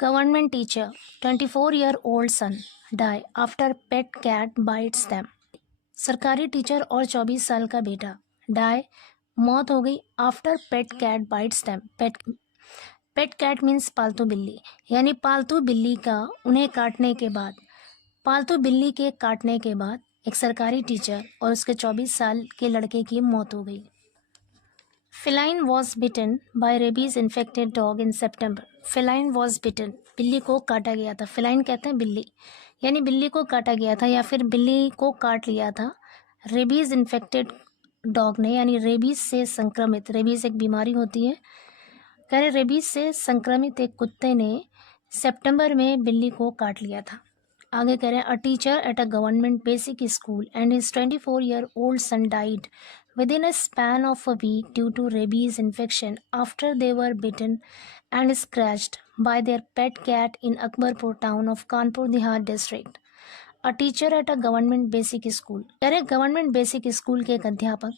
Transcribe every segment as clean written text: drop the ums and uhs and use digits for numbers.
Government teacher, 24-year-old son die after pet cat bites them. सरकारी teacher और 24 साल का बेटा die, मौत हो गई आफ्टर पेट कैट बाइट्स देम. पेट कैट मीन्स पालतू बिल्ली, यानी पालतू बिल्ली का उन्हें काटने के बाद, पालतू बिल्ली के काटने के बाद एक सरकारी टीचर और उसके 24 साल के लड़के की मौत हो गई. Feline was bitten by rabies infected dog in September. Feline was bitten, बिल्ली को काटा गया था. Feline कहते हैं बिल्ली, यानी बिल्ली को काटा गया था या फिर बिल्ली को काट लिया था रेबीज इन्फेक्टेड डॉग ने, यानी रेबीज से संक्रमित. रेबीज एक बीमारी होती है. कह रहे रेबीज से संक्रमित एक कुत्ते ने सितंबर में बिल्ली को काट लिया था. आगे कह रहे हैं a teacher at a government basic school and his 24-year-old son died within a span of a week due to rabies infection after they were bitten and scratched by their pet cat in Akbarpur town of Kanpur Dihar district. A teacher at a government basic school. कह रहे government basic school के एक अध्यापक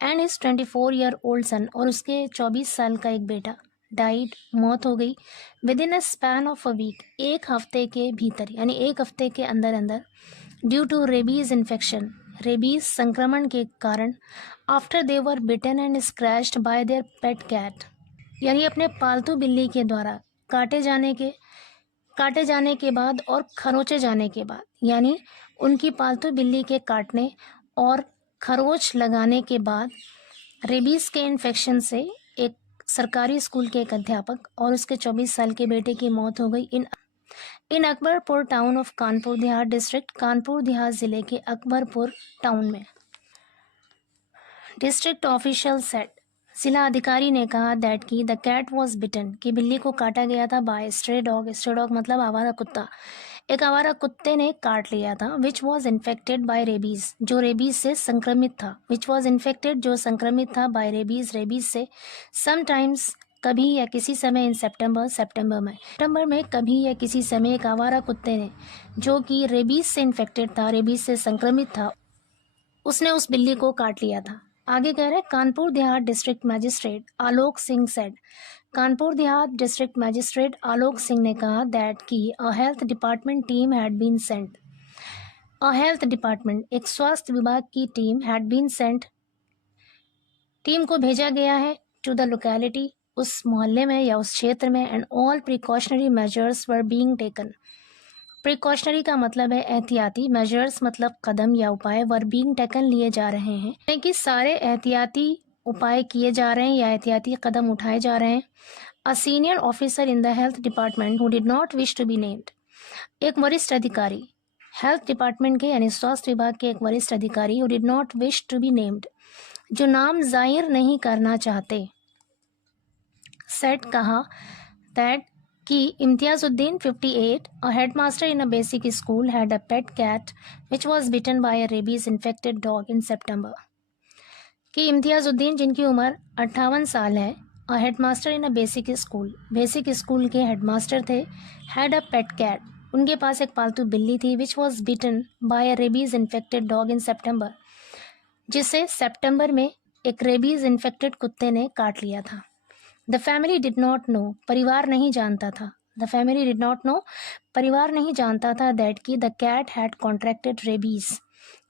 and his 24-year-old son और उसके 24 साल का एक बेटा डाइड, मौत हो गई within a span of a week, एक हफ्ते के भीतर, यानी एक हफ्ते के अंदर अंदर, due to rabies infection, rabies संक्रमण के कारण, after they were bitten and scratched by their pet cat, यानी अपने पालतू बिल्ली के द्वारा काटे जाने के बाद और खरोचे जाने के बाद, यानी उनकी पालतू बिल्ली के काटने और खरोच लगाने के बाद रेबीज के इन्फेक्शन से एक सरकारी स्कूल के एक अध्यापक और उसके 24 साल के बेटे की मौत हो गई in Akbarpur town of Kanpur Dehat district, Kanpur Dehat जिले के अकबरपुर टाउन में. डिस्ट्रिक्ट ऑफिशियल सेड, जिला अधिकारी ने कहा दैट की द कैट वॉज बिटन, कि बिल्ली को काटा गया था by stray dog. Stray dog मतलब आवारा कुत्ता, एक आवारा कुत्ते ने काट लिया था. Which was infected by rabies, जो रेबीज से संक्रमित था. विच वॉज इन्फेक्टेड, जो संक्रमित था, बाय रेबीज, रेबीज से. समटाइम्स, कभी या किसी समय, इन सितंबर में कभी या किसी समय एक आवारा कुत्ते ने जो कि रेबीज से इन्फेक्टेड था, रेबीज से संक्रमित था, उसने उस बिल्ली को काट लिया था. आगे कह रहे Kanpur Dehat district magistrate Alok Singh said, Kanpur Dehat district magistrate Alok Singh ने कहा दैट की a health department team had been sent. A health department, एक स्वास्थ्य विभाग की team, had been sent, team को भेजा गया है, टू द लोकेलिटी, उस मोहल्ले में या उस क्षेत्र में, and all precautionary measures were being taken. Precautionary का मतलब है एहतियाती, मेजर्स मतलब कदम या उपाय, वर बीइंग टेकन लिए जा रहे हैं, यानी कि सारे एहतियाती उपाय किए जा रहे हैं या एहतियाती कदम उठाए जा रहे हैं. A senior officer in the health department who did not wish to be named, एक वरिष्ठ अधिकारी हेल्थ डिपार्टमेंट के यानी स्वास्थ्य विभाग के एक वरिष्ठ अधिकारी, who did not wish to be named, जो नाम जाहिर नहीं करना चाहते, सेट कहा दैट कि इम्तियाजुद्दीन 58, a headmaster in a basic school, had a pet cat which was bitten by a rabies infected dog in September. कि इम्तियाजुद्दीन जिनकी उम्र 58 साल है, a headmaster in a basic school, basic school के हेडमास्टर थे, had a pet cat, उनके पास एक पालतू बिल्ली थी, which was bitten by a rabies infected dog in September, जिसे सितंबर में एक रेबीज इन्फेक्टेड कुत्ते ने काट लिया था. The family did not know, परिवार नहीं जानता था. The family did not know, परिवार नहीं जानता था दैट की the cat had contracted rabies,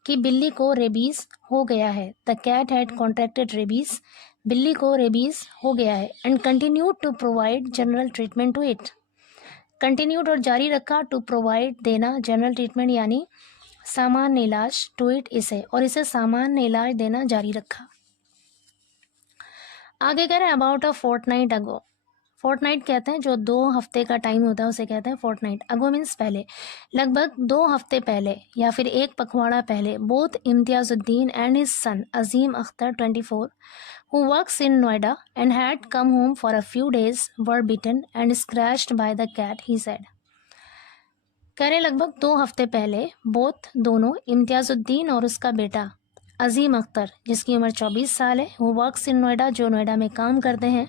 कि बिल्ली को रेबीज हो गया है. The cat had contracted rabies, बिल्ली को रेबीज हो गया है. And continued to provide general treatment to it, continued और जारी रखा, टू प्रोवाइड देना, जनरल ट्रीटमेंट यानी सामान्य इलाज, टू इट इसे, और इसे सामान्य इलाज देना जारी रखा. आगे कह रहे हैं about a fortnight ago. Fortnight कहते हैं जो 2 हफ्ते का टाइम होता है उसे कहते हैं फोर्टनाइट. अगो मीन्स पहले, लगभग 2 हफ्ते पहले या फिर एक पखवाड़ा पहले, both Imtiyazuddin and his son Azim Akhtar 24 who works in Noida and had come home for a few days were bitten and scratched by the cat, he said. कह रहे लगभग 2 हफ्ते पहले बोथ दोनों, इम्तियाजुद्दीन और उसका बेटा अजीम अख्तर जिसकी उम्र 24 साल है, वो वर्क्स इन नोएडा, जो नोएडा में काम करते हैं,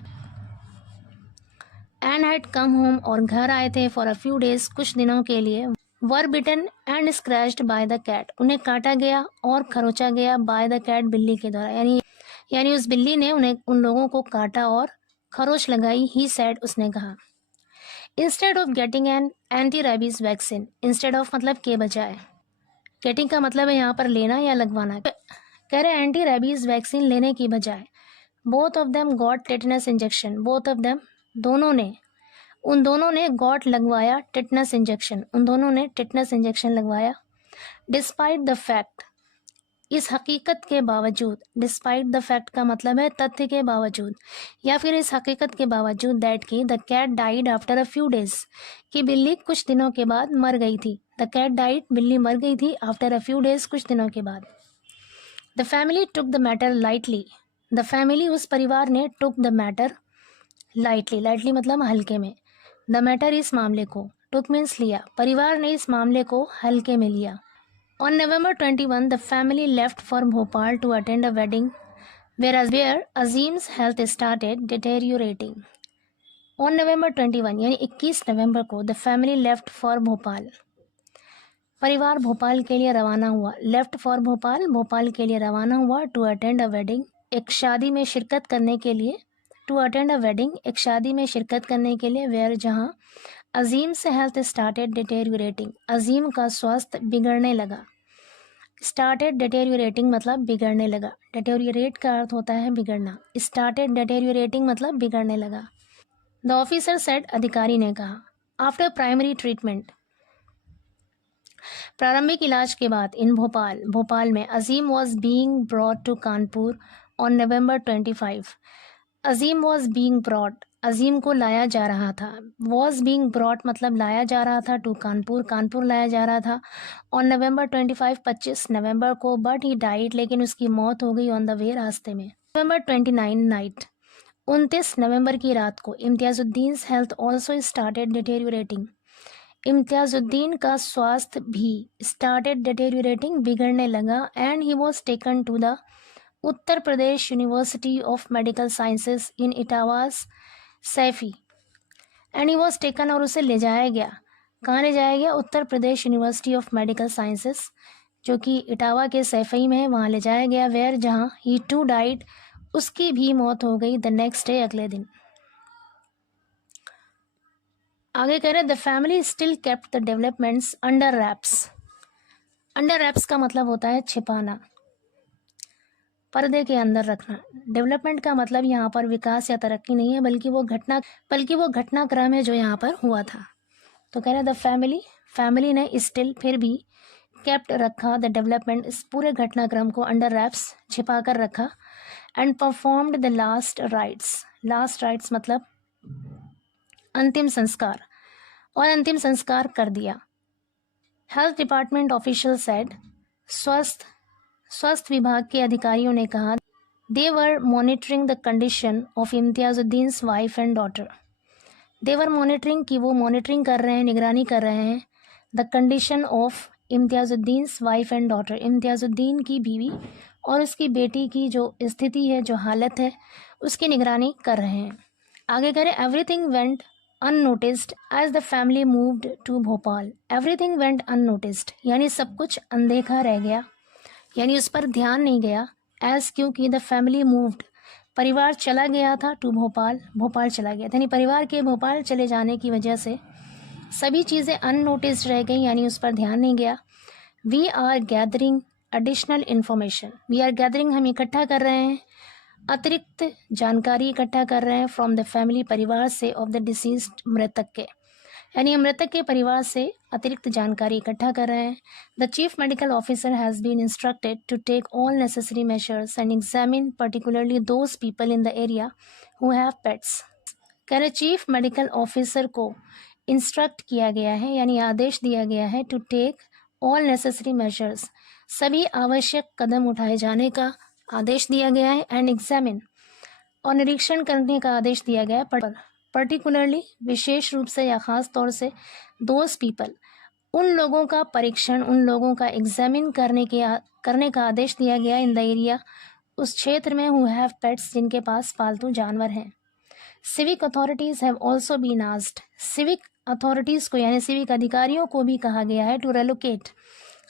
एंड हैड कम होम, और घर आए थे, फॉर अ फ्यू डेज, कुछ दिनों के लिए, were bitten and scratched by the cat, उन्हें काटा गया और खरोचा गया, बाय द कैट, बिल्ली के द्वारा, यानी उस बिल्ली ने उन लोगों को काटा और खरोच लगाई. ही सेड, उसने कहा. Instead of getting an anti rabies vaccine, instead of मतलब के बजाय, गेटिंग का मतलब है यहाँ पर लेना या लगवाना, कह रहे एंटी रेबीज वैक्सीन लेने की बजाय both of them got tetanus injection, both of them दोनों ने, उन दोनों ने गॉट लगवाया टेटनस इंजेक्शन, उन दोनों ने टेटनस इंजेक्शन लगवाया। डिस्पाइट द फैक्ट, इस हकीकत के बावजूद, डिस्पाइट द फैक्ट का मतलब है तथ्य के बावजूद या फिर इस हकीकत के बावजूद दैट की the cat died after a few days, कि बिल्ली कुछ दिनों के बाद मर गई थी। द कैट डाइड, बिल्ली मर गई थी, आफ्टर अ फ्यू डेज, कुछ दिनों के बाद। The family took the matter lightly, the family उस परिवार ने took the matter lightly, lightly मतलब हल्के में, द मैटर इस मामले को, टुक मीन्स लिया, परिवार ने इस मामले को हल्के में लिया। On November 21, the family left for Bhopal to attend a wedding where Azim's health started deteriorating. On November 21 यानी 21 नवंबर को the family left for Bhopal, परिवार भोपाल के लिए रवाना हुआ। लेफ्ट फॉर भोपाल, भोपाल के लिए रवाना हुआ। टू अटेंड अ वेडिंग, एक शादी में शिरकत करने के लिए। टू अटेंड अ वेडिंग, एक शादी में शिरकत करने के लिए। वेयर, जहाँ अजीम से हेल्थ स्टार्टेड डिटेरियोरेटिंग, अजीम का स्वास्थ्य बिगड़ने लगा। स्टार्टेड डिटेरियोरेटिंग मतलब बिगड़ने लगा। डिटेरियोरेट का अर्थ होता है बिगड़ना। स्टार्टेड डिटेरियोरेटिंग मतलब बिगड़ने लगा। द ऑफिसर सेड, अधिकारी ने कहा। आफ्टर प्राइमरी ट्रीटमेंट, प्रारंभिक इलाज के बाद। इन भोपाल, भोपाल में। Azim was being brought to Kanpur on November 25। Azim was being brought, Azim को लाया जा रहा था। वॉज बीइंग ब्रॉट मतलब लाया जा रहा था। टू कानपुर, कानपुर लाया जा रहा था। ऑन नवंबर 25, 25 नवंबर को। बट ही डाइड, लेकिन उसकी मौत हो गई ऑन द वे, रास्ते में। नवंबर 29 नाइट, 29 नवंबर की रात को। Imtiyazuddin health also started deteriorating, Imtiyazuddin का स्वास्थ्य भी स्टार्टेड डिटेरियोरेटिंग बिगड़ने लगा। And he was taken to the Uttar Pradesh university of medical sciences in Etawah's Saifai. And he was taken, और उसे ले जाया गया। कहाँ ले जाया गया? Uttar Pradesh university of medical sciences, जो कि इटावा के सैफई में है, वहाँ ले जाया गया। वेयर, जहाँ ही टू डाइड, उसकी भी मौत हो गई। द नेक्स्ट डे, अगले दिन। आगे कह रहे the family still kept the developments under raps. Under raps का मतलब होता है छिपाना, पर्दे के अंदर रखना। डेवलपमेंट का मतलब यहाँ पर विकास या तरक्की नहीं है, बल्कि वो घटनाक्रम है जो यहाँ पर हुआ था। तो कह रहे द फैमिली, फैमिली ने स्टिल, फिर भी, केप्ट रखा, द डेवलपमेंट, इस पूरे घटनाक्रम को, अंडर रैप्स, छिपा कर रखा। And performed the last rites, last rites मतलब अंतिम संस्कार, और अंतिम संस्कार कर दिया। हेल्थ डिपार्टमेंट ऑफिशियल सेड, स्वास्थ्य विभाग के अधिकारियों ने कहा, they were monitoring the condition of Imtiyazuddin's wife and daughter. They were monitoring, कि वो मॉनिटरिंग कर रहे हैं, निगरानी कर रहे हैं। The condition of Imtiyazuddin's wife and daughter, Imtiyazuddin की बीवी और उसकी बेटी की जो स्थिति है, जो हालत है, उसकी निगरानी कर रहे हैं। आगे करें, everything went unnoticed as the family moved to Bhopal. Everything went unnoticed यानी सब कुछ अनदेखा रह गया, यानी उस पर ध्यान नहीं गया। एज, क्योंकि द फैमिली मूव्ड, परिवार चला गया था। टू भोपाल, भोपाल चला गया था, यानी परिवार के भोपाल चले जाने की वजह से सभी चीज़ें अननोटिस्ड रह गई, यानी उस पर ध्यान नहीं गया। We are gathering additional information, we are gathering, हम इकट्ठा कर रहे हैं, अतिरिक्त जानकारी इकट्ठा कर रहे हैं। फ्रॉम द फैमिली, परिवार से, ऑफ द डिसीज्ड, मृतक के, यानी मृतक के परिवार से अतिरिक्त जानकारी इकट्ठा कर रहे हैं। The chief medical officer has been instructed to take all necessary measures and examine particularly those people in the area who have pets. कह रहे चीफ मेडिकल ऑफिसर को इंस्ट्रक्ट किया गया है, यानी आदेश दिया गया है, to take all necessary measures, सभी आवश्यक कदम उठाए जाने का आदेश दिया गया है। एंड एग्जामिन, और निरीक्षण करने का आदेश दिया गया है। पर्टिकुलरली, विशेष रूप से या ख़ास तौर से, दोज पीपल, उन लोगों का परीक्षण, उन लोगों का एग्जामिन करने का आदेश दिया गया। इन द एरिया, उस क्षेत्र में, हु हैव पेट्स, जिनके पास पालतू जानवर हैं। Civic authorities have also been asked, civic authorities को, यानी सिविक अधिकारियों को भी कहा गया है, टू रेलोकेट,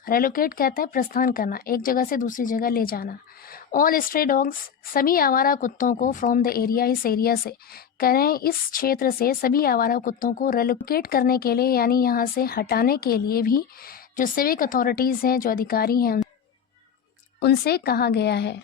रेलोकेट कहते हैं प्रस्थान करना, एक जगह से दूसरी जगह ले जाना। ऑल स्ट्रे डॉग्स, सभी आवारा कुत्तों को, फ्रॉम द एरिया, इस एरिया से, कह रहे हैं इस क्षेत्र से सभी आवारा कुत्तों को रेलोकेट करने के लिए यानी यहाँ से हटाने के लिए भी जो सिविक अथॉरिटीज़ हैं, जो अधिकारी हैं, उनसे कहा गया है।